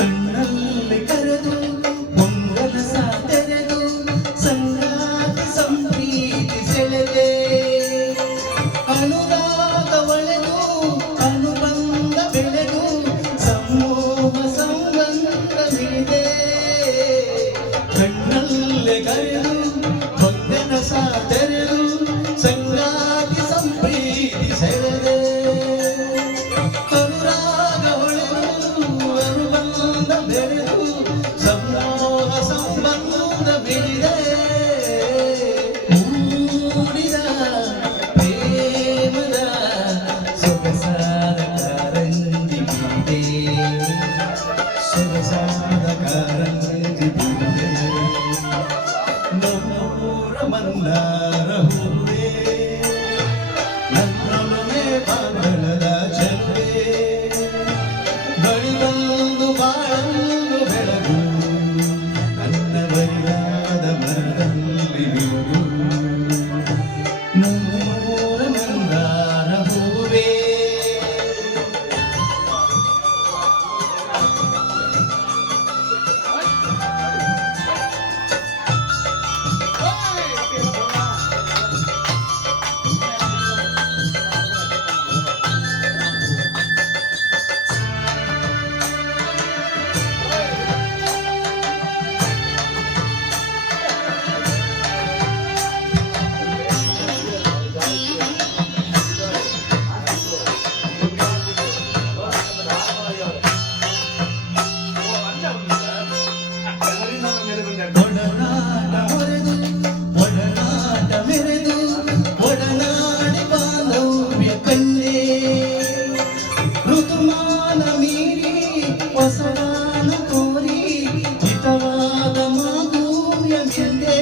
ಕಣ್ಣಲ್ಲಿ ಕರೆದು ಹೊಂಗನಸ ತೆರೆದು ಸಂಗಾತಿ ಸಂಪ್ರೀತಿ ಸೆಳೆದೆ ಅನುರಾಗ ಒಳೆದು ಅನುಬಂಧ ಬೆಳೆದು ಸಮೂಹ ಸಂಬಂಧ ಮಿಳಿದೆ ಕಣ್ಣಲ್ಲಿ ಕರೆದು ಹೊಂಗನಸ ತೆರೆದು ಸಂಗಾತಿ ಸಂಪ್ರೀತಿ ಸೆಳೆದೆ ಮಂದಾರ ಹೂವೇ ನನ್ನೊಲವೇ ಬಾಂಧಳದ ಚೆಲುವೆ ಬಳಿಬಂದು ಬಾಳಲು ಬೆಳಗು ನನ್ನ ಬರಿಯಾದ ಮರದಲ್ಲಿ ಬಿಡು ನಮ್ಮೂರ ಮಂದಾರ ಹೂವೇ ಹೊಸಗಾನ ತೋರಿ ಹಿತವಾದ ಮಾಧುರ್ಯ ಮೆಲ್ಲೆ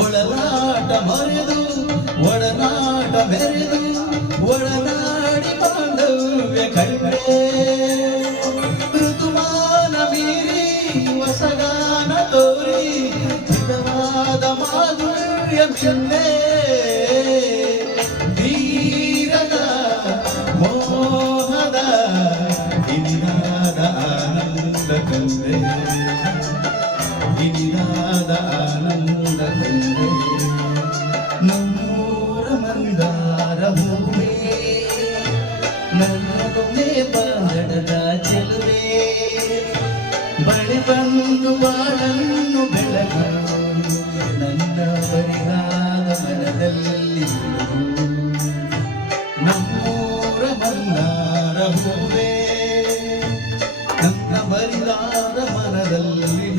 ಒಳನಾಟ ಮರೆದು ಒಡನಾಟ ಮೆರೆದು ಒಡನಾಡಿ ಬಾಂಧವ್ಯ ಕಂಡೆ ಋತುಮಾನ ಮೀರಿ ಹೊಸಗಾನ ತೋರಿ ಹಿತವಾದ ಮಾಧುರ್ಯ ಮೆಲ್ಲೆ ಧೀರದ ಮೋಹದ ಆನಂದ ಕಂಡೆ ಗಿರಿದಾದ ಆನಂದ ಕಂಡೆ ನಮ್ಮೂರ ಮಂದಾರ ಹೂವೇ ನನ್ನೊಲವೇ ಬಾಂಧಳದ ಚೆಲುವೆ ಬಳಿ ಬಂದು ಬಾಳನ್ನು ಬೆಳಗು ನನ್ನ ಬರಿದಾದ ಮನದಲ್ಲಿ ನಮ್ಮೂರ ಮಂದಾರ ಹೂವೇ ನನ್ನ ಬರಿದಾದ ಮನದಲ್ಲಿ